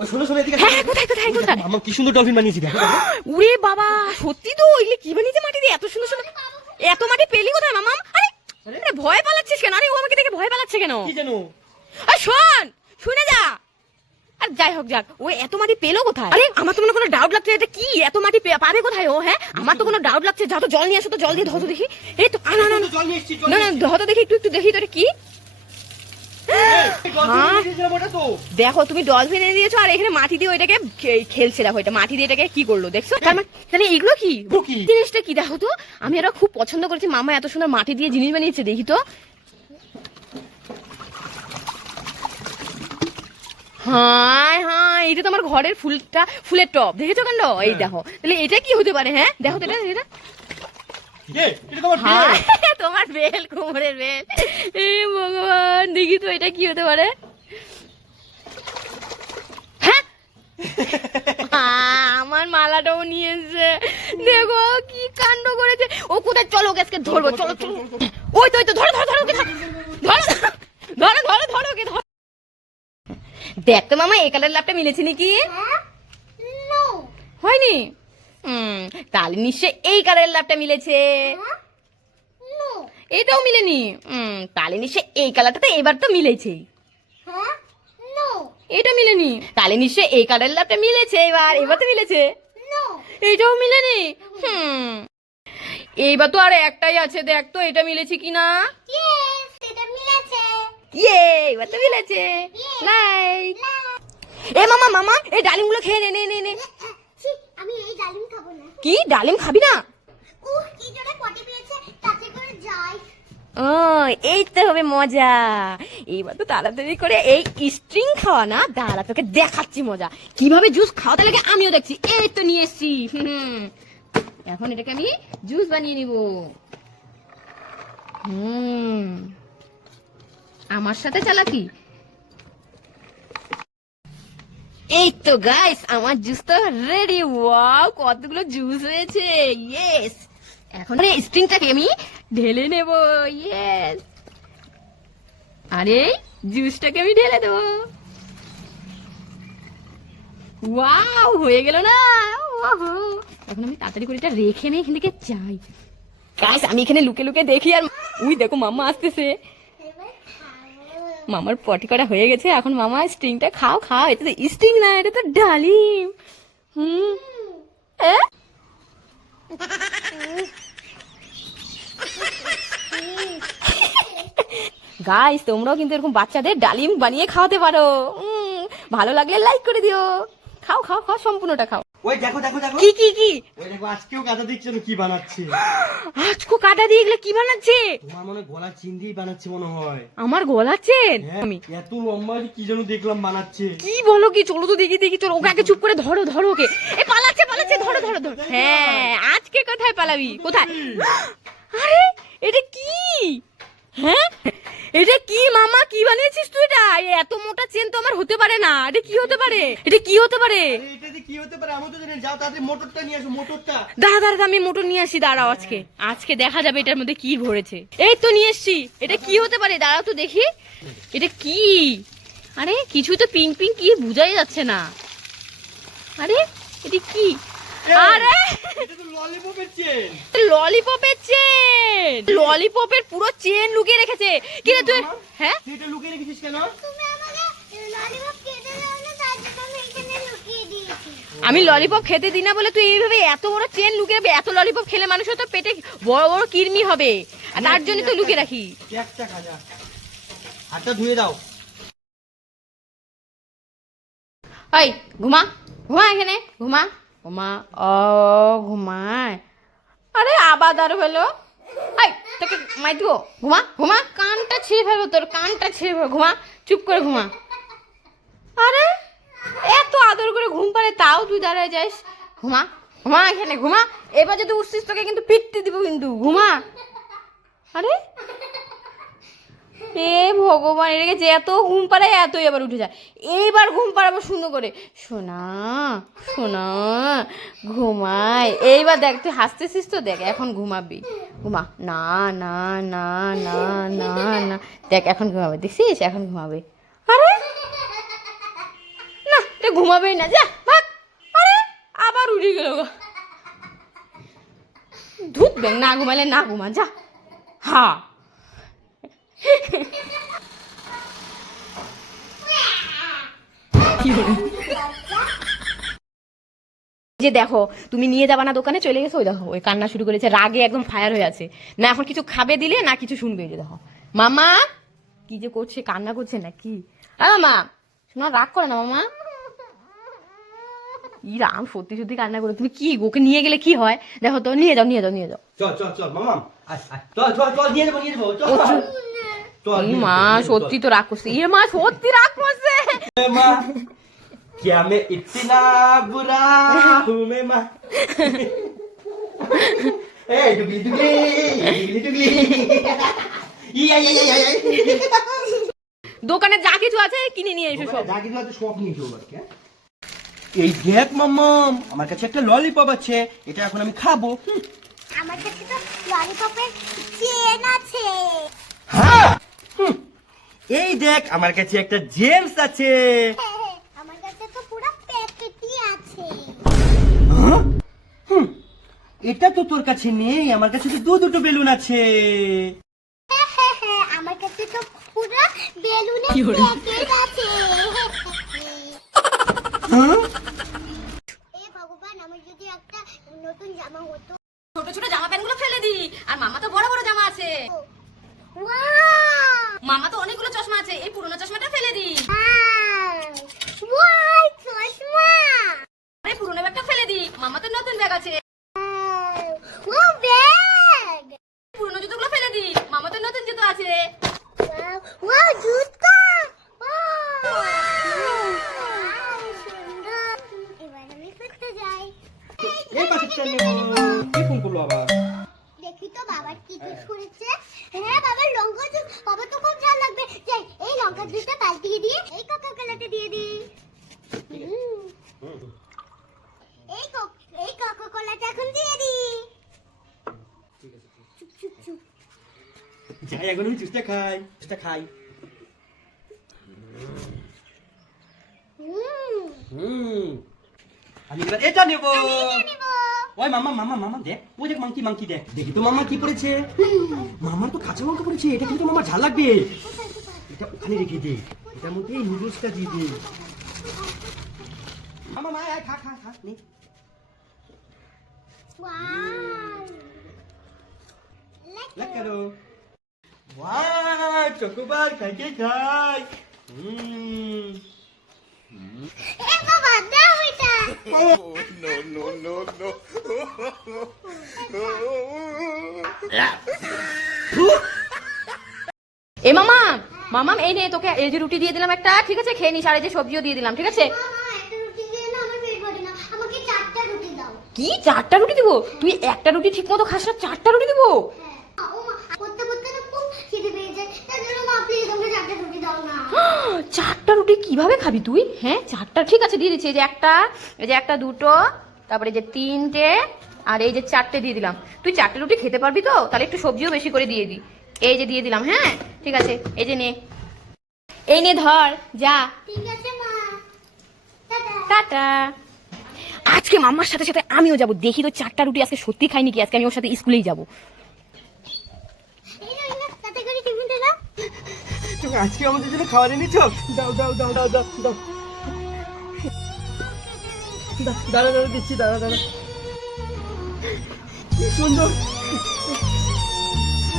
ওই শোনো শোনো এদিকে। হ্যাঁ কোথায় কোথায় কোথায়? মামা কি সুন্দর ডলফিন বানিয়েছি দেখো। উরে বাবা সত্যি তো, এগুলি কি বানিয়েছে মাটি দিয়ে এত সুন্দর সুন্দর? এত মাটি পেলি কোথায় মামা? আরে আরে ভয় পালাচ্ছিস কেন? আরে ও আমাকে দেখে ভয় পালাচ্ছে কেন? কি জানো? আর শোন, শুনে যা। আর যাই হোক যাক, ও এত মাটি পেলো কোথায়? আরে আমার তো কোনো ডাউট লাগছে, এটা কি এত মাটি পাবে কোথায় ও? হ্যাঁ আমার তো কোনো ডাউট লাগছে। যা তো জল নিয়ে আসো, তো জল দিয়ে ধরো দেখি। এই তো না না জল নিয়ে এসেছি, জল না নিয়ে না এসেছি। ধরো দেখি, একটু একটু দেখি তো এটা কি। এই ডলফিন হ্যাঁ? দিয়েছিলাম ওটা তো। দেখো তুমি ডলফিন এনে দিয়েছো, আর এখানে মাটি দিয়ে ওইটাকে খেলছে। দেখো এটা মাটি দিয়ে এটাকে কি করলো দেখছো? তার মানে তাহলে এগুলো কি কি? জিনিসটা কি দেখো তো? আমি এটা খুব পছন্দ করেছি, মামা এত সুন্দর মাটি দিয়ে জিনিস বানিয়েছে, দেখি তো। হ্যাঁ হ্যাঁ, এটা তো আমার ঘরের ফুলের টব, দেখেছো কেন? এই দেখো, তাহলে এটা কি হতে পারে? হ্যাঁ দেখো তো এটা এটা। এটা তোমার হ্যাঁ বিয়ে। তোমার বেল, কোমরের বেল। এ ভগবান, দেখি তো এটা কি হতে পারে। হ্যাঁ আমার মালাটাও নিয়ে এসছে, দেখো কি কাণ্ড করেছে ও। কোথায়? চলো গ্যাসকে ধরবো, চলো চলো। ওই তো ওই তো, ধরো ধরো ধরো ওকে, ধরো ধরো ধরো ধরো ওকে ধরো। দেখ তো মামা, এই কালার লাভটা মিলেছে নাকি? হয়নি? তাহলে নিশ্চয় এই কালারের লাভটা মিলেছে। এটাও মিলেনি। তাহলে নিশ্চয় এই কালারটা তো এবার তো মিলেছেই। এটা মিলেনি। তাহলে নিশ্চয় এই কালারের লাভটা মিলেছে, এবার এবার তো মিলেছে। এটাও মিলেনি। এইবার তো আর একটাই আছে, দেখ তো এটা মিলেছে কিনা। ইয়ে, এবার তো মিলেছে। লাইক। এ মামা মামা, এই ডালিমগুলো খেয়ে নে নে নে নে। আমি এই ডালিম খাবো না। কি ডালিম খাবি না? কি জন্য পটি পেয়েছে তাতে করে যাই। ও এই তো হবে মজা। এইবার তো তাড়াতাড়ি করে এই স্ট্রিং খাওয়া না, দাঁড়া তোকে দেখাচ্ছি মজা কিভাবে জুস খাওয়াতে লাগে, আমিও দেখছি। এই তো নিয়ে এসছি। এখন এটাকে আমি জুস বানিয়ে নিব। আমার সাথে চালাকি। এই তো গাইস, আমার জুস তো রেডি। ওয়াও কতগুলো জুস হয়েছে। ইয়েস, এখন এই স্ট্রিংটাকে আমি ঢেলে নেব। ইয়েস, আরে জুসটাকে আমি ঢেলে দেবো। ওয়াও হয়ে গেল না? ওহো, এখন আমি তাড়াতাড়ি করে এটা রেখে নেই, এখান থেকে যাই। গাইস আমি এখানে লুকে লুকে দেখি, আর উই দেখো মাম্মা আসতেছে। মামার পটি করা হয়ে গেছে, এখন মামা স্ট্রিংটা খাও খাও। এটা তো স্ট্রিং না, এটা তো ডালিম। গাইস তোমরাও কিন্তু এরকম বাচ্চাদের ডালিম বানিয়ে খাওয়াতে পারো। ভালো লাগলে লাইক করে দিও। খাও খাও খাও, সম্পূর্ণটা খাও। ওই দেখো দেখো দেখো। কি কি কি? ওই দেখো আজকেও গাদা দেখছো কি বানাচ্ছে। আজকো কাটা দিয়ে এগুলো কি বানাচ্ছে? তোমার মনে হয় গলা চিন দিয়ে বানাচ্ছে মনে হয়। আমার গলা চেন? হ্যাঁ, আমি এত লম্বা কি যেন দেখলাম বানাচ্ছে। কি বলো কি? চলো তো দেখি দেখি, চলো ওকে আগে চুপ করে ধরো ধরো ওকে। এ পালাচ্ছে পালাচ্ছে, ধরো ধরো ধরো। হ্যাঁ আজকে কোথায় পালাবি? কোথায়? আরে এটা কি? হ্যাঁ এটা কি মামা? কি বানিয়েছিস তুই? এটা এত মোটা চেন তো আমার হতে পারে না। এটা কি হতে পারে? এটা কি হতে পারে? এটাতে কি হতে পারে আমি তো জানি না। যাও তাড়াতাড়ি মোটরটা নিয়ে আসো, মোটরটা। দাঁড়া দাঁড়া, আমি মোটর নিয়ে আসি, দাঁড়াও। আজকে আজকে দেখা যাবে এটার মধ্যে কি ভরেছে। এই তো নিয়ে এসছি। এটা কি হতে পারে? দাঁড়াও তো দেখি এটা কি। আরে কিছুই তো পিঙ্ক পিঙ্ক কি বোঝাই যাচ্ছে না। আরে এটা কি? আরে এটা তো ললিপপের চেন। ললিপপের চেন, ললিপপের পুরো চেন লুকিয়ে রেখেছে। কি রে তুই? হ্যাঁ তুই এটা লুকিয়ে রেখেছিস কেন? তুমি আমাকে ললিপপ খেতে দাও না, তাই জন্য আমি এখানে লুকিয়ে দিয়েছি। আমি ললিপপ খেতে দিই না বলে তুই এইভাবে এত বড় চেন লুকিয়ে রাখবি? এত ললিপপ খেলে মানুষের তো পেটে বড় বড় কৃমি হবে, আর তার জন্য তো লুকিয়ে রাখি। একটা খাজা। হাতটা ধুয়ে দাও। ওই ঘুমা ঘুমা, এখানে ঘুমা ঘুমা। ও ঘুমায়। আরে আবাদার হলো। এই তোকে মাই দিব। ঘুমা ঘুমা, কানটা ছিঁড়ে ফেলবো তোর, কানটা ছিঁড়ে ফেলবো। ঘুমা, চুপ করে ঘুমা। আরে এত আদর করে ঘুম পারে তাও তুই দাঁড়ায় যাস। ঘুমা ঘুমা, এখানে ঘুমা। এবার যদি উঠছিস তোকে কিন্তু পিটতে দিব কিন্তু। ঘুমা। আরে এ ভগবান, এটাকে যে এত ঘুম পাড়ায় এতই আবার উঠে যায়। এইবার ঘুম পাড়াবো সুন্দর করে। শোনা শোনা, ঘুমায়। এইবার দেখ তুই হাসতেছিস তো, দেখ এখন ঘুমাবি। ঘুমা। না না না না না না, দেখ এখন ঘুমাবে, দেখছিস এখন ঘুমাবে। আরে না, তো ঘুমাবেই না, যা ভাগ। আরে আবার উঠে গেল গো। ধুত ব্যাং, না ঘুমালে না ঘুমা, যা। হ্যাঁ যে দেখো তুমি নিয়ে যাবা না দোকানে, চলে গেছো, ওই দেখো ওই কান্না শুরু করেছে, রাগে একদম ফায়ার হয়ে আছে, না এখন কিছু খাবে দিলে না কিছু শুনবে। এই যে দেখো মামা কি যে করছে, কান্না করছে নাকি? মামা শোনা, রাগ করে না মামা। ই রাম, সত্যি সত্যি কান্না করে। তুমি কি ওকে নিয়ে গেলে কি হয় দেখো তো, নিয়ে যাও নিয়ে যাও নিয়ে যাও। চল চল চল মামাম, আয় আয়, চল চল চল, নিয়ে যাবো নিয়ে যাবো, চল চল। এই মা সত্যি তো রাগ করছে, ইয়ে মা সত্যি রাগ করছে। মা क्या मैं इतना बुरा हूँ मैं माँ? ए डुगली डुगली डुगली डुगली ये দোকানে যা কিছু আছে কিনে নিয়ে এসো সব। যা কিছু আছে সব নিয়ে যাবো আর কি। এই দেখ মাম্মাম, আমার কাছে একটা ললিপপ আছে, এটা এখন আমি খাবো। আমার কাছে তো ললিপপের চেন আছে। হ্যাঁ এই দেখ আমার কাছে একটা জেমস আছে। আমার কাছে তো পুরো প্যাকেটই আছে। হ্যাঁ? এটা তো তোর কাছে নেই, আমার কাছে তো দুটো বেলুন আছে। আমার কাছে তো পুরো বেলুনের প্যাকেট আছে। হ্যাঁ? এ ভগবান, আমার যদি একটা নতুন জামা হতো। ছোট ছোট জামা প্যান্ট গুলো ফেলে দি, আর মামা তো বড় বড় জামা আছে। ওয়াও! মামা তো অনেকগুলো চশমা আছে, এই পুরোনো চশমাটা ফেলে দি। ওয়াও, চশমা! আরে পুরোনো ব্যাগটা ফেলে দি, মামা তো নতুন ব্যাগ আছে। Wow, bag! পুরোনো জুতোগুলো ফেলে দি, মামা তো নতুন জুতো আছে। ওয়াও, ওয়াও, জুতো! ওয়াও! সুন্দর! এবার আমি করতে যাই। এই পাশে চলে কি ফোন করলো আবার? দেখি তো বাবার কি জুস করেছে। হ্যাঁ, বাবার লঙ্কা জুস, বাবা তো খুব ঝাল লাগবে। যাই, এই লঙ্কা জুসটা পাল্টিয়ে দিয়ে এই কোকা কোলাতে দিয়ে দিই। এই কোকা কোলাটা এখন দিয়ে দিই। চুপ চুপ চুপ। যাই এখন আমি জুসটা খাই, জুসটা খাই। আমি এবার এটা নেব। ওই মামা মামা মামা দেখ, ওই দেখ মাংকি মাংকি দেখ, দেখি তো মামা কি পড়েছে। মামার তো কাঁচা লঙ্কা পড়েছে, এটা কিন্তু মামার ঝাল লাগবে। এটা ওখানে রেখে দে, এটার মধ্যে এই নুডলসটা দিয়ে দে। মামা মা আয়, খা খা খা নে। ওয়াও! লাগ করো। ওয়াও, চকোবার খাই খাই। এ বাবা, দাও এটা। এ মামা, মামাম এই নে তোকে এই যে রুটি দিয়ে দিলাম একটা, ঠিক আছে খেয়ে নিস, আর এই যে সবজিও দিয়ে দিলাম, ঠিক আছে? মামা, একটা রুটি দিয়ে না, আমার পেট ভরে না। আমাকে 4টা রুটি দাও। কি 4টা রুটি দিব? তুই একটা রুটি ঠিক মতো খাস না, 4টা রুটি দিব? হ্যাঁ। ও মা, করতে করতে না খুব খিদে পেয়ে যায়। তার জন্য মা প্লিজ আমাকে 4টা রুটি দাও না। 4টা রুটি কিভাবে খাবি তুই? হ্যাঁ 4টা ঠিক আছে দিয়ে দিচ্ছি, এই যে একটা, এই যে একটা, দুটো, তারপরে এই যে 3টে, আর এই যে 4টে দিয়ে দিলাম। তুই 4টে রুটি খেতে পারবি তো? তাহলে একটু সবজিও বেশি করে দিয়ে দি। এই যে দিয়ে দিলাম, হ্যাঁ ঠিক আছে, এই যে নে, এই নে ধর, যা। ঠিক আছে মা, টাটা। টাটা। আজকে মাম্মার সাথে সাথে আমিও যাব, দেখি তো 4টা রুটি আজকে সত্যি খাইনি কি, আজকে আমি ওর সাথে স্কুলেই যাব। এই না, তাতে করে টিফিনটা দাও। তুমি আজকে আমাদের জন্য খাওয়া এনেছ? দাও দাও দাও দাও দাও দাও। দাঁড়া দাঁড়া দিচ্ছি, দাঁড়া দাঁড়া। কি সুন্দর,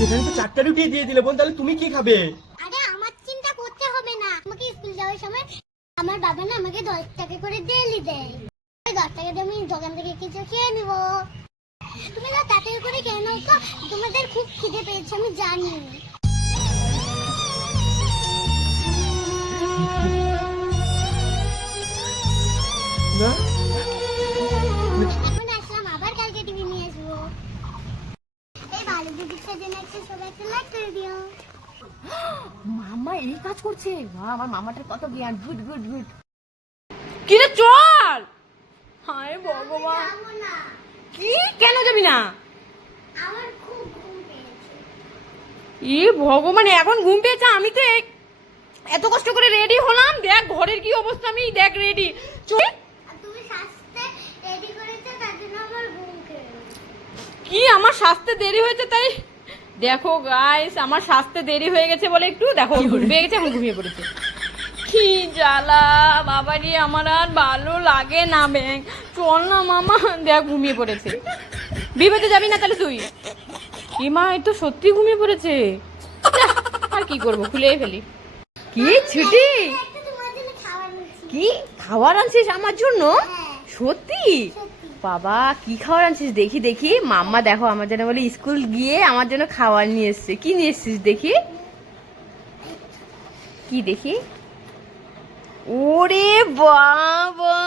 এখানে তো 4টা রুটি দিয়ে দিলে বোন, তাহলে তুমি কি খাবে? আরে আমার চিন্তা করতে হবে না, আমাকে স্কুল যাওয়ার সময় আমার বাবা না আমাকে 10 টাকা করে ডেলি দেয়। ওই 10 টাকা দিয়ে আমি দোকান থেকে কিছু খেয়ে নিব। তুমি না তাড়াতাড়ি করে খেয়ে নাও তো, তোমাদের খুব খিদে পেয়েছে আমি জানি। না এখন আসলাম, আবার কালকে টিভি নিয়ে আসবো। এই ভালো দিদিটার জন্য একটা সবাই একটা লাইক করে দিও। মাম্মা এই কাজ করছে, বাহ আমার মামাটার কত জ্ঞান, গুড গুড গুড। কি রে চল। হায় ভগবান, যাবো না, কি কেন যাবি না? আমার খুব ঘুম পেয়েছে। ই ভগবান, এখন ঘুম পেয়েছে, আমি তো এত কষ্ট করে রেডি হলাম, দেখ ঘরের কি অবস্থা, আমি দেখ রেডি। আর তুমি সাজতে রেডি করেছো তার জন্য আমার ঘুম পেয়ে গেছে। কি আমার সাজতে দেরি হয়েছে তাই? দেখো গাইস, আমার সাজতে দেরি হয়ে গেছে বলে একটু দেখো ঘুমিয়ে গেছে, এখন ঘুমিয়ে পড়েছে। কি জ্বালা বাবারি, আমার আর ভালো লাগে না ব্যাং। চল না মামা, দেখ ঘুমিয়ে পড়েছে। বিয়েতে যাবি না তাহলে তুই? কি মা, এই তো সত্যি ঘুমিয়ে পড়েছে। যাহ, আর কি করবো, খুলেই ফেলি। কি ছুটি? একটা তোমার জন্য খাবার নিচ্ছি। কি খাবার আনছিস আমার জন্য? হ্যাঁ, সত্যি? সত্যি। বাবা কি খাবার আনছিস দেখি দেখি। মাম্মা দেখো আমার জন্য বলে স্কুল গিয়ে আমার জন্য খাবার নিয়ে এসছে। কি নিয়ে এসছিস দেখি? কি দেখি? ওরে বাবা,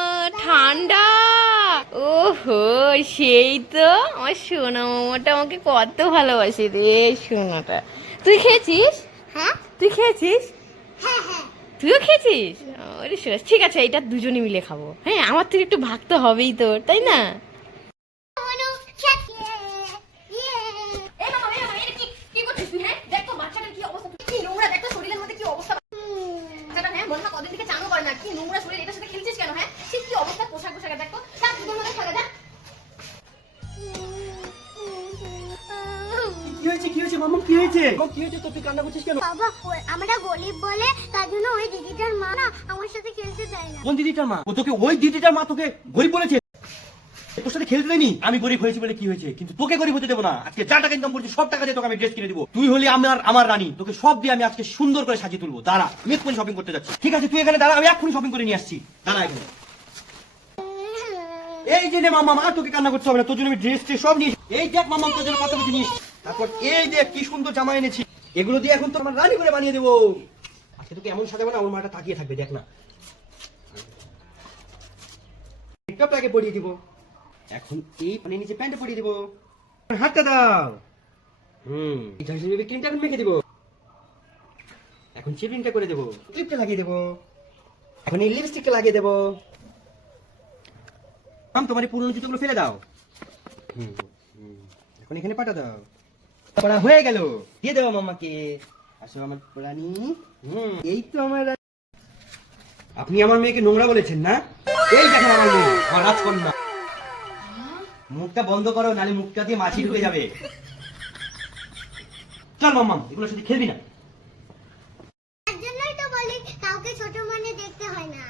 ঠান্ডা। ওহো, সেই তো আমার সোনা মামাটা আমাকে কত ভালোবাসে রে সোনাটা। তুই খেয়েছিস? হ্যাঁ তুই খেয়েছিস? হ্যাঁ হ্যাঁ। তুইও খেয়েছিস? আরে সোনা, ঠিক আছে, এটা দুজনে মিলে খাবো। হ্যাঁ, আমার থেকে একটু ভাগ তো হবেই তোর, তাই না? অনু খ্যাত ইয়ে এই বাবা, এই বাবা, এটা কি করছিস তুই? হ্যাঁ, দেখ তো বাচ্চাটার কি অবস্থা, কি নোংরা, দেখ তো শরীরের মধ্যে কি অবস্থা। বাচ্চাটা হ্যাঁ মনে হয় কদিন থেকে চানও করে না, কি নোংরা শরীর, এটার সাথে খেলছিস কেন? হ্যাঁ, সে কি অবস্থা, পোশাক পোশাক দেখ তো, তার দুধের মধ্যে থাকা যা। কি হয়েছে, কি হয়েছে মাম্মা, কি হয়েছে? কি হয়েছে তো, তুই কান্না করছিস কেন? বাবা আমরা গরিব বলে তার জন্য ওই দিদিটার মা না আমার সাথে খেলতে দেয় না। কোন দিদিটার মা? ও তোকে, ওই দিদিটার মা তোকে গরিব বলেছে? তোর সাথে খেলতে দেয়নি? আমি গরিব হয়েছি বলে কি হয়েছে, কিন্তু তোকে গরিব হতে দেবো না। আজকে যা টাকা ইনকাম করছি সব টাকা দিয়ে তোকে আমি ড্রেস কিনে দিব। তুই হলি আমার রানী, তোকে সব দিয়ে আমি আজকে সুন্দর করে সাজিয়ে তুলবো। দাঁড়া, আমি এক্ষুনি শপিং করতে যাচ্ছি। ঠিক আছে, তুই এখানে দাঁড়া, আমি এক্ষুনি শপিং করে নিয়ে আসছি। দাঁড়া এখানে। এই যে নে মাম্মা, তোকে কান্না করতে হবে না, তোর জন্য আমি ড্রেস সব নিয়ে, এই দেখ মাম্মা তোর জন্য কত কিছু নিয়ে। তারপর এই দেখ কি সুন্দর জামা এনেছি, এগুলো দিয়ে এখন তো আমার রানী করে বানিয়ে দেবো। আজকে তোকে এমন সাজাবো না, আমার মাটা তাকিয়ে থাকবে, দেখ না। মেকআপটা আগে পরিয়ে দিব, এখন এই পানি নিচে প্যান্টটা পরিয়ে দিব। হাতটা দাও। এই ঝাঁসি বেবি ক্রিমটা এখন মেখে দিব। এখন চেপিংটা করে দেবো, ক্লিপটা লাগিয়ে দেবো। এখন এই লিপস্টিকটা লাগিয়ে দেবো। তোমার এই পুরনো জুতোগুলো ফেলে দাও। এখন এখানে পাঠা দাও। পড়া হয়ে গেল, দিয়ে দেবো মাম্মাকে। আসো আমার রানী। এই তো আমার রানী। আপনি আমার মেয়েকে নোংরা বলেছেন না? এই দেখেন আমার মেয়ে, আমার রাজকন্যা। মুখটা বন্ধ করো, নালে মুখটা দিয়ে মাছি ঢুকে যাবে। চল মাম্মা, এগুলোর সাথে খেলবি না। তার জন্যই তো বলি কাউকে ছোট মানে দেখতে হয় না।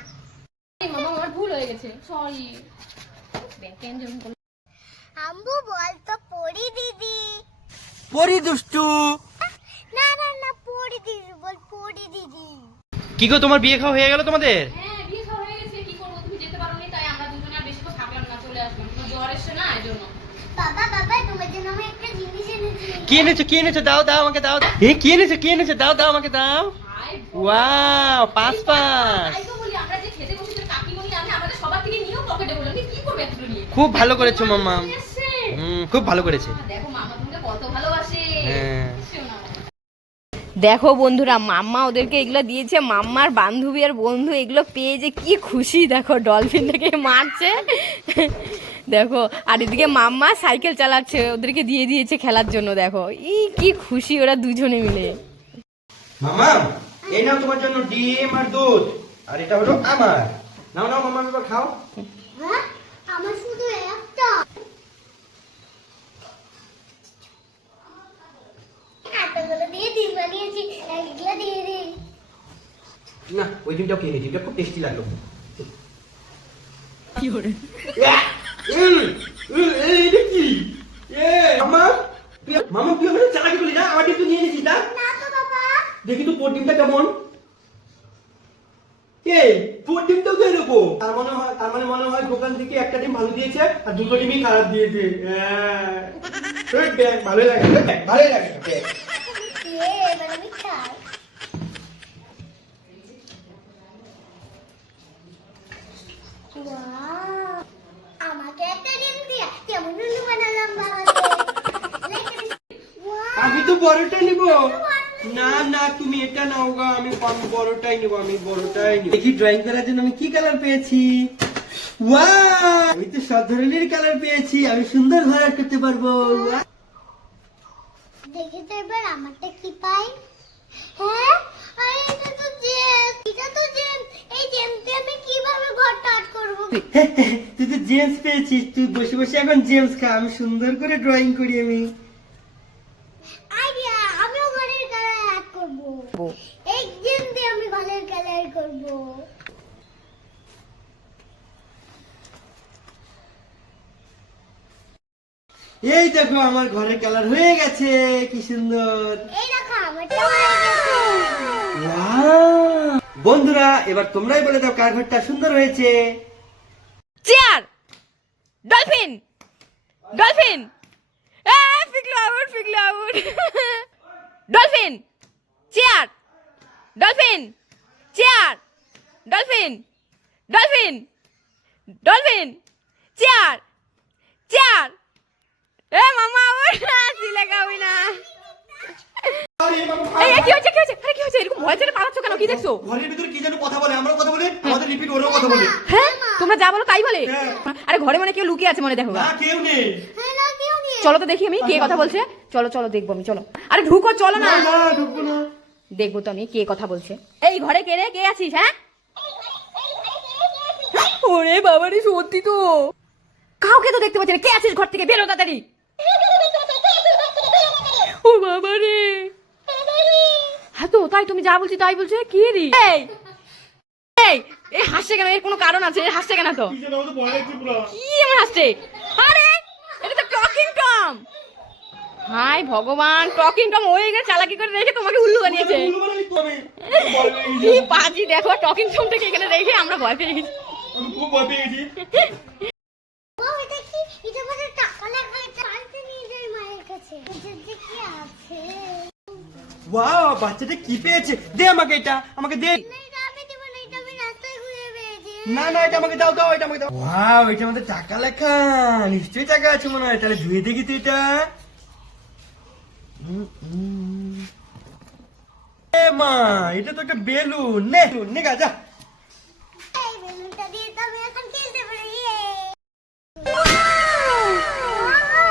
মামা, আমার ভুল হয়ে গেছে, সরি। আম্বু বল তো পড়ি দিদি। পরি দুষ্টু। না না না পড়ি দিদি বল, পড়ি দিদি। কি গো, তোমার বিয়ে খাওয়া হয়ে গেল তোমাদের? হ্যাঁ, বিয়ে খাওয়া হয়ে গেছে, কি করবো, তুমি যেতে পারোনি তাই আমরা দুজনে আর বেশি তো থাকলাম না, চলে আসলাম। তোমার জ্বর এসছে না, এই জন্য। বাবা বাবা তোমার জন্য আমি একটা জিনিস এনেছি। কি এনেছো, কি এনেছো? দাও দাও আমাকে দাও। এ কি এনেছো, কি এনেছো? দাও দাও আমাকে দাও। হাই ওয়াও, পাঁচ পাঁচ। তাই তো বলি, আমরা যে খেতে বসেছি কাকিমণি আমি, আমাদের সবার থেকে নিয়েও পকেটে বললাম, কি করবে এতগুলো নিয়ে? খুব ভালো করেছো মাম্মা। এসছে। খুব ভালো করেছে। দেখো মামা তোমাকে কত ভালোবাসে। হ্যাঁ। দেখো বন্ধুরা, মাম্মা ওদেরকে এগুলো দিয়েছে। মাম্মার বান্ধবী আর বন্ধু এগুলো পেয়ে যে কি খুশি, দেখো ডলফিনটাকে মারছে। দেখো, আর এদিকে মাম্মা সাইকেল চালাচ্ছে, ওদেরকে দিয়ে দিয়েছে খেলার জন্য। দেখো কি খুশি ওরা দুজনে মিলে। মামা, এই নাও তোমার জন্য ডিম আর দুধ, আর এটা হলো আমার। নাও নাও মামা, এবার খাও। হ্যাঁ আমার শুধু একটা। আটাগুলো দিয়ে ডিম বানিয়েছি, এগুলো দিয়ে দিই। না, ওই ডিমটাও খেয়ে নি, ডিমটা খুব টেস্টি লাগলো। কি করে? এটা কি? মামা তুই ওখানে চালাকি করলি না? আমার ডিম তো নিয়ে নিয়েছিস না? না তো বাবা। দেখি তো তোর ডিমটা কেমন। এই তোর ডিমটাও তো এরকম। তার মানে মনে হয় দোকান থেকে একটা ডিম ভালো দিয়েছে আর দুটো ডিমই খারাপ দিয়েছে। ভালোই লাগে, ভালোই লাগে। এবার আমি খাই। Wow, আমাকে একটা ডিম দিয়া কেমন নুনু বানালাম বাবাকে। আমি তো বড়টা নিব। না না, তুমি এটা নাও গা, আমি বড়টাই নিব, আমি বড়টাই নিব। দেখি ড্রয়িং করার জন্য আমি কি কালার পেয়েছি। ওয়াও, আমি তো সব ধরনের কালার পেয়েছি, আমি সুন্দর ঘর আর্ট করতে পারবো। দেখি তো এবার আমারটা কি পাই। হ্যাঁ আরে এটা তো জেম, এটা তো জেম। এই জেম দিয়ে আমি কিভাবে ঘরটা আর্ট করব? তুই তো জেমস পেয়েছিস, তুই বসে বসে এখন জেমস খা, আমি সুন্দর করে ড্রয়িং করি আমি। আইডিয়া, আমিও ঘরের কালার আর্ট করব। এই জেম দিয়ে আমি ঘরের কালার করব। এই দেখো আমার ঘরের কালার হয়ে গেছে, কি সুন্দর। এই দেখো আমারটা হয়ে গেছে। Wow! বন্ধুরা এবার তোমরাই বলে দাও কার ঘরটা সুন্দর হয়েছে। চেয়ার, ডলফিন, ডলফিন, পিগলু out, dolphin, chair, dolphin, chair, dolphin, dolphin, dolphin, chair, chair. মামা আউট, সিলে গাবি না। এই কি হচ্ছে, কি হচ্ছে? আরে কি হচ্ছে? এরকম ভয় চলে পালাচ্ছ কেন? কি দেখছো? ঘরের ভিতরে কি যেন কথা বলে, আমরাও কথা বলি, আমাদের রিপিট ওরাও কথা বলে। হ্যাঁ, তোমরা যা বলো তাই বলে। হ্যাঁ। আরে ঘরে মানে কেউ লুকিয়ে আছে মনে দেখো। না কেউ নেই। হ্যাঁ না কেউ নেই। চলো তো দেখি আমি কে কথা বলছে। চলো চলো দেখবো আমি, চলো। আরে ঢুকো, চলো না। না ঢুকবো না। দেখবো তো আমি কে কথা বলছে। এই ঘরে কে রে? কে আছিস? হ্যাঁ, ওরে বাবারে, সত্যি তো কাউকে তো দেখতে পাচ্ছি না। কে আছিস ঘর থেকে? বেরো তাড়াতাড়ি। ও বাবারে, হ্যাঁ তো তাই, তুমি যা বলছি তাই বলছে। কি রে? এই এই এই হাসছে কেন? এর কোনো কারণ আছে? এর হাসছে কেন তো? কি যেন আমাদের ভয় লাগছে পুরো। কি এমন হাসছে? আরে এটা তো টকিং টম। হাই ভগবান, টকিং টম হয়ে গেছে, চালাকি করে রেখে তোমাকে উল্লু বানিয়েছে। উল্লু বানালি তো আমি। ভয় পেয়ে গেছি। কি পাজি দেখো, টকিং টমটাকে এখানে রেখে আমরা ভয় পেয়ে গেছি। আমি খুব ভয় পেয়ে গেছি। ও এটা কি? এটা মানে টাকা লাগবে, এটা আনতে নিয়ে যাই মায়ের কাছে। এটা যে কি আছে? ওয়াও, বাচ্চাটা কি পেয়েছে? দে আমাকে এটা, আমাকে দে। না এটা আমি দেব না, এটা আমি রাস্তায় ঘুরে পেয়েছি। না না এটা আমাকে দাও, দাও এটা আমাকে দাও। ওয়াও, এটা আমাদের টাকা লেখা, নিশ্চয়ই টাকা আছে মনে হয়। তাহলে ধুয়ে দেখি তো এটা। এ মা, এটা তো একটা বেলুন। নে নে গা যা। এই বেলুনটা দিয়ে তো আমি এখন খেলতে পারি। ওয়াও!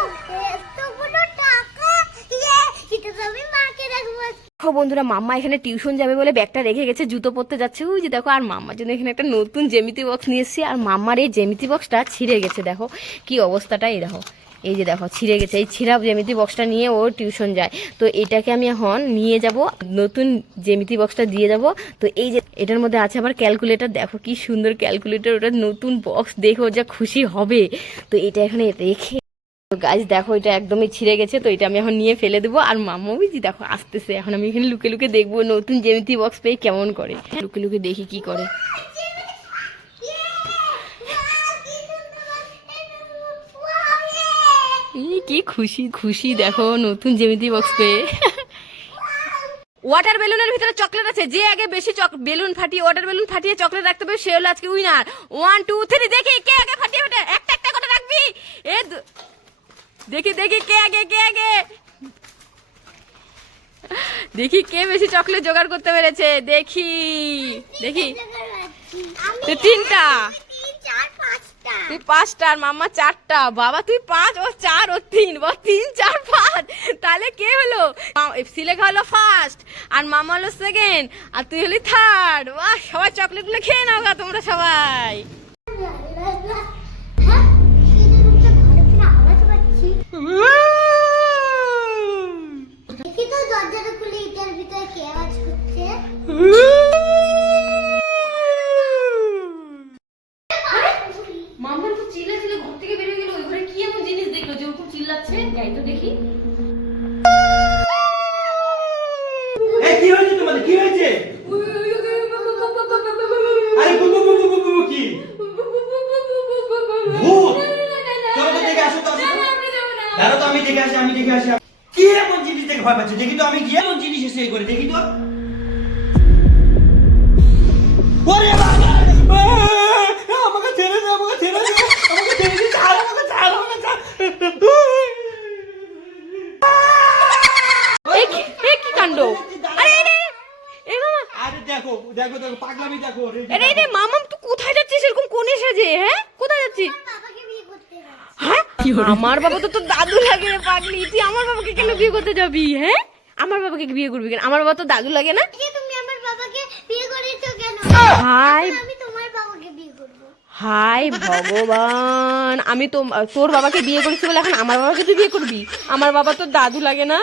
এতগুলো টাকা! এটা তো আমি মাকে রাখবো। দেখো বন্ধুরা, মাম্মা এখানে টিউশন যাবে বলে ব্যাগটা রেখে গেছে, জুতো পরতে যাচ্ছে। ওই যে দেখো, আর মাম্মার জন্য এখানে একটা নতুন জ্যামিতি বক্স নিয়ে এসেছি। আর মাম্মার এই জ্যামিতি বক্সটা ছিঁড়ে গেছে, দেখো কি অবস্থাটা। এই দেখো, এই যে দেখো ছিঁড়ে গেছে। এই ছিঁড়া জ্যামিতি বক্সটা নিয়ে ও টিউশন যায়। তো এটাকে আমি এখন নিয়ে যাব, নতুন জ্যামিতি বক্সটা দিয়ে যাব। তো এই যে এটার মধ্যে আছে আবার ক্যালকুলেটর, দেখো কি সুন্দর ক্যালকুলেটর। ওটা নতুন বক্স দেখো যা খুশি হবে। তো এটা এখানে রেখে, গাইজ দেখো এটা একদমই ছিঁড়ে গেছে। তো এটা আমি এখন নিয়ে ফেলে দেবো। আর মাম্মা ওই যে দেখো আসতেছে। এখন আমি এখানে লুকে লুকে দেখবো নতুন জ্যামিতি বক্স পেয়ে কেমন করে। লুকে লুকে দেখি কি করে। এই কি খুশি খুশি দেখো নতুন জ্যামিতি বক্স পেয়ে। ওয়াটার বেলুনের ভিতরে চকলেট আছে। যে আগে বেশি বেলুন ফাটিয়ে, ওয়াটার বেলুন ফাটিয়ে চকলেট রাখতে পারবে সে হলো আজকে উইনার। 1 2 3 দেখি কে আগে ফাটিয়ে ফাটে একটা একটা করে রাখবি। দেখি দেখি কে আগে, কে আগে, দেখি কে বেশি চকলেট জোগাড় করতে পেরেছে। দেখি দেখি, তুই 3টা, তুই 5টা, আর মাম্মা 4টা। বাবা তুই 5, ও 4, ও 3, বা 3 4 5। তাহলে কে হলো? সিলেখা হলো ফার্স্ট, আর মামা হলো সেকেন্ড, আর তুই হলি থার্ড। বাহ, সবাই চকলেটগুলো খেয়ে নাও গা তোমরা সবাই। হ্যাঁ, এটা রুমটা ঘরে থেকে আওয়াজ পাচ্ছি। দেখি তো দরজাটা খুলে, এটার ভিতরে কে আওয়াজ করছে? মাম্মা তো চিল্লা চিল্লা ঘর থেকে বেরিয়ে গেল। ওই ঘরে কি এমন জিনিস দেখলো যে ওরকম চিল্লাচ্ছে? যাই তো দেখি। এই কি হয়েছে তোমাদের? কি হয়েছে? আরে বু বু বু বু বু বু কি? ভূত? চলো তো দেখে আসো তো, আসো তো। দাঁড়াও তো, আমি দেখে আসি, আমি দেখে আসি। কি এমন জিনিস দেখে ভয় পাচ্ছ? দেখি তো আমি কি এমন জিনিস এসে এই করে, দেখি তো। ওরে বাবা! আমাকে ছেড়ে দে, আমাকে ছেড়ে দে, আমাকে ছেড়ে দে, ছাড়, আমাকে ছাড়, আমাকে ছাড়। এ কি কাণ্ড? আরে এ মামা, আরে দেখো দেখো দেখো, পাগলামি দেখো। আরে রে মামা, তুই কোথায় যাচ্ছিস এরকম কোণে সেজে? হ্যাঁ, কোথায় যাচ্ছিস? বাবাকে বিয়ে করতে যাচ্ছি। হ্যাঁ, আমার বাবা তো তোর দাদু লাগে রে পাগলি। তুই আমার বাবাকে কেন বিয়ে করতে যাবি? হ্যাঁ, আমার বাবাকে বিয়ে করবি কেন? আমার বাবা তো দাদু লাগে না? আজকে তুমি আমার হাই আমি তোমার বাবাকে বিয়ে করবো। হাই ভগবান, আমি তো তোর বাবাকে বিয়ে করেছি বলে এখন আমার বাবাকে তুই বিয়ে করবি? আমার বাবা তোর দাদু লাগে না?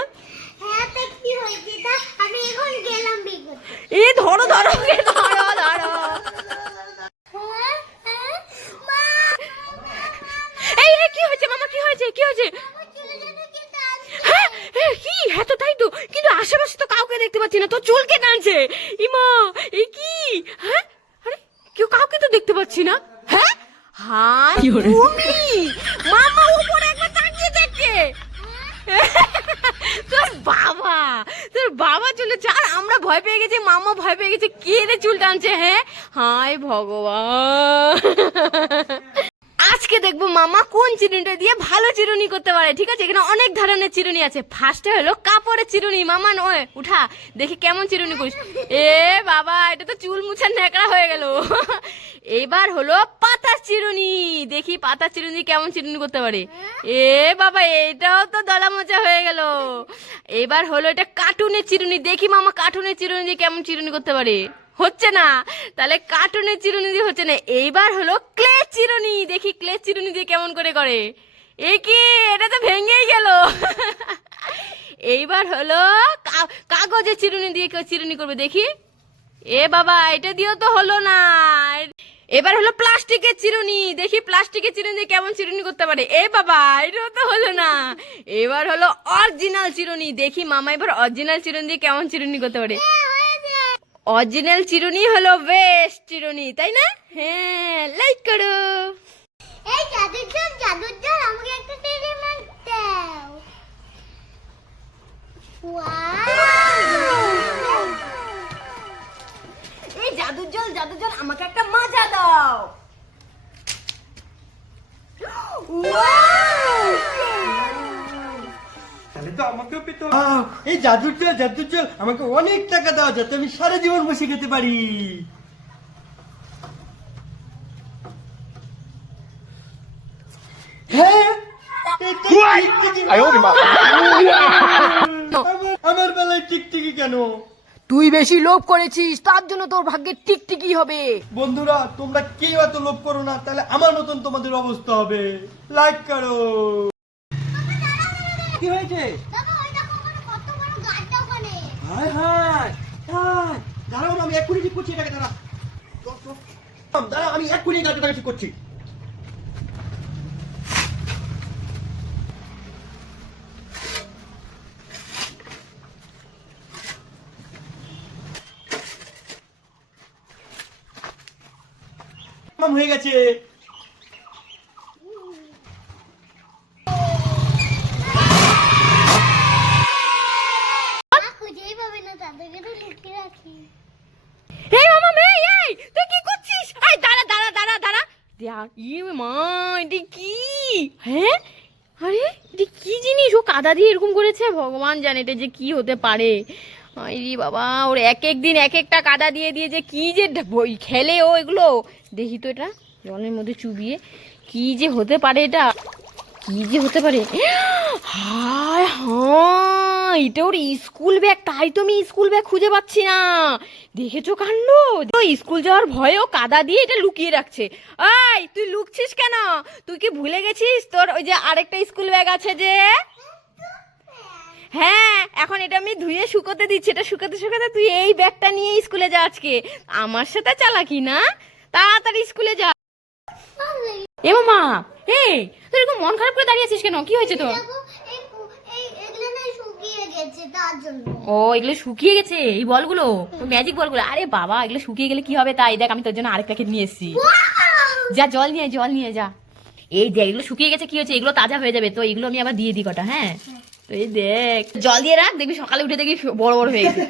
হ্যাঁ তা কি হয়েছে, তা আমি এখন গেলাম বিয়ে করতে। এই ধরো ধরো ওকে, ধরো ধরো। হ্যাঁ, হ্যাঁ, মা, এই এই, কি হয়েছে মামা, কি হয়েছে, কি হয়েছে? আমার চলে যেন কিন্তু আসছে। হ্যাঁ হ্যাঁ, কি হ্যাঁ তো তাই তো, কিন্তু আশেপাশে তো কাউকে দেখতে পাচ্ছি না, তোর চুল কে টানছে? ইমা এই কি? হ্যাঁ আরে কেউ কাউকে তো দেখতে পাচ্ছি না। হ্যাঁ হাই তুমি মামা উপরে একবার তাকিয়ে দেখে। তোর বাবা, তোর বাবা চলেছে আর আমরা ভয় পেয়ে গেছি, মামা ভয় পেয়ে গেছে, কে রে চুল টানছে? হ্যাঁ হাই ভগবান, আজকে দেখবো মামা কোন চিরুনিটা দিয়ে ভালো চিরুনি করতে পারে। ঠিক আছে, এখানে অনেক ধরনের চিরুনি আছে। ফার্স্টে হলো কাপড়ের চিরুনি। মামা নয় উঠা দেখি কেমন চিরুনি করিস। এ বাবা, এটা তো চুল মুছার ন্যাকড়া হয়ে গেল। এবার হলো পাতার চিরুনি, দেখি পাতার চিরুনি কেমন চিরুনি করতে পারে। এ বাবা, এটাও তো দলা মোচা হয়ে গেল। এবার হলো এটা কার্টুনের চিরুনি, দেখি মামা কার্টুনের চিরুনি দিয়ে কেমন চিরুনি করতে পারে। হচ্ছে না, তাহলে কার্টুনের চিরুনি দিয়ে হচ্ছে না। এইবার হলো ক্লে চিরুনি, দেখি ক্লে চিরুনি দিয়ে কেমন করে করে। এ কি, এটা তো ভেঙেই গেল। এইবার হলো কাগজের চিরুনি দিয়ে কেউ চিরুনি করবে, দেখি। এ বাবা, এটা দিয়েও তো হলো না। এবার হলো প্লাস্টিকের চিরুনি, দেখি প্লাস্টিকের চিরুনি দিয়ে কেমন চিরুনি করতে পারে। এ বাবা, এটাও তো হলো না। এবার হলো অরিজিনাল চিরুনি, দেখি মামা এবার অরিজিনাল চিরুনি দিয়ে কেমন চিরুনি করতে পারে। অরিজিনাল চিরুনি হলো বেস্ট চিরুনি, তাই না? হ্যাঁ, লাইক করো। এই জাদুর জল আমাকে একটা টেনে মার দাও। ওয়াও, এই জাদুর জল আমাকে একটা মাজা দাও। তাহলে তো আমাকেও পেতে হবে। এই জাদুর জল আমাকে অনেক টাকা দাও, যাতে আমি সারা জীবন বসে খেতে পারি। হ্যাঁ, আমার বেলায় টিকটিকি কেন? তুই বেশি লোভ করেছিস, তার জন্য তোর ভাগ্যে টিকটিকি হবে। বন্ধুরা, তোমরা কেউ এত লোভ করো না, তাহলে আমার মতন তোমাদের অবস্থা হবে। লাইক করো। কি হয়েছে? বাবা ওই দেখো ওখানে কত বড় গাছটা ওখানে। হায় হায় হায়, দাঁড়াও না, আমি এক্ষুনি ঠিক করছি এটাকে। দাঁড়া দাঁড়া, আমি এক্ষুনি গাছটাকে ঠিক করছি। হয়ে গেছে। খুঁজেই পাবে না, তাদেরকে তো লুকিয়ে রাখি। এই মামা মেয়ে, এই তুই কি করছিস? এই দাঁড়া দাঁড়া দাঁড়া দাঁড়া। ই মা, এটা কি? হ্যাঁ আরে এটা কি জিনিস? ও কাদা দিয়ে এরকম করেছে, ভগবান জানে এটা যে কি হতে পারে। আরে বাবা, ওর এক এক দিন এক একটা কাদা দিয়ে দিয়ে যে কি যে খেলে ও এগুলো। দেখি তো এটা জলের মধ্যে চুবিয়ে, কি যে হতে পারে এটা, কি যে হতে পারে। হায় হায়, এটা ওর স্কুল ব্যাগ, তাই তো আমি স্কুল ব্যাগ খুঁজে পাচ্ছি না। দেখেছো কাণ্ড, স্কুল যাওয়ার ভয়ে ও কাদা দিয়ে এটা লুকিয়ে রাখছে। এই তুই লুকছিস কেন? তুই কি ভুলে গেছিস তোর ওই যে আরেকটা স্কুল ব্যাগ আছে যে? হ্যাঁ, এখন এটা আমি ধুয়ে শুকোতে দিচ্ছি, এটা শুকাতে শুকাতে তুই এই ব্যাগটা নিয়ে স্কুলে যা আজকে। আমার সাথে চালাকি না, তাড়াতাড়ি স্কুলে যা। এ মামা, এই তুই এরকম মন খারাপ করে দাঁড়িয়ে আছিস কেন? কি হয়েছে তোর? দেখো এই এগুলো না শুকিয়ে গেছে, তার জন্য। ও, এগুলো শুকিয়ে গেছে এই বলগুলো, ম্যাজিক বলগুলো? আরে বাবা, এগুলো শুকিয়ে গেলে কি হবে? তাই দেখ, আমি তোর জন্য আরেক প্যাকেট নিয়ে এসেছি। যা জল নিয়ে যা। এই দেখ, এগুলো শুকিয়ে গেছে, কি হয়েছে? এগুলো তাজা হয়ে যাবে তো, এগুলো আমি আবার দিয়ে দিই কটা। হ্যাঁ, তো এই দেখ, জল দিয়ে রাখ, দেখবি সকালে উঠে দেখবি বড় বড় হয়ে গেছে।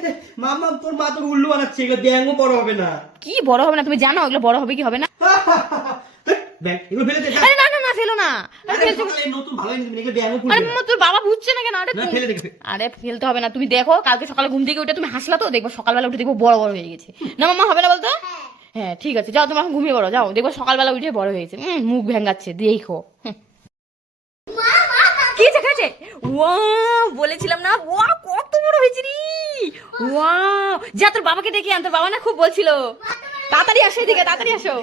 মামা, তোর মা তো উল্লু বানাচ্ছে, এগুলো ব্যাঙও বড় হবে না। কি বড় হবে না? তুমি জানো এগুলো বড় হবে কি হবে না? ব্যাঙ, এগুলো ফেলে দে। আরে না না না, ফেলো না। আরে সকালে নতুন ভালো হয়নি, এগুলো ব্যাঙও আরে ফুলবে না। মামা, তোর বাবা বুঝছে না কেন? না, ফেলে দে। আরে ফেলতে হবে না, তুমি দেখো কালকে সকালে ঘুম থেকে উঠে তুমি হাসলা তো, দেখবো সকালবেলা উঠে দেখবো বড় বড় হয়ে গেছে। না মামা, হবে না বলতো? হ্যাঁ ঠিক আছে, যাও তুমি এখন ঘুমিয়ে পড়ো, যাও, দেখবো সকালবেলা উঠে বড় হয়েছে। মুখ ভেঙাচ্ছে, দেখো। কি দেখাচ্ছে? ওয়া, বলেছিলাম না, ওয়া কত বড় হয়েছে রে। ওয়া, যা তোর বাবাকে ডেকে আন, তোর বাবা না খুব বলছিল। তাড়াতাড়ি আসো এদিকে, তাড়াতাড়ি আসো।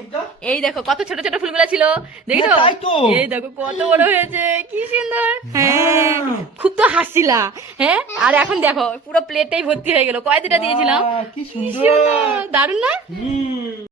এই দেখো কত ছোট ছোট ফুলগুলো ছিল, দেখছো? হ্যাঁ, তাই তো। এই দেখো কত বড় হয়েছে, কি সুন্দর। হ্যাঁ, খুব তো হাসছিলা। হ্যাঁ, আর এখন দেখো পুরো প্লেটেই ভর্তি হয়ে গেল। কয় দুটা দিয়েছিলাম? বাহ, কি কি সুন্দর। সুন্দর, দারুণ না? হুম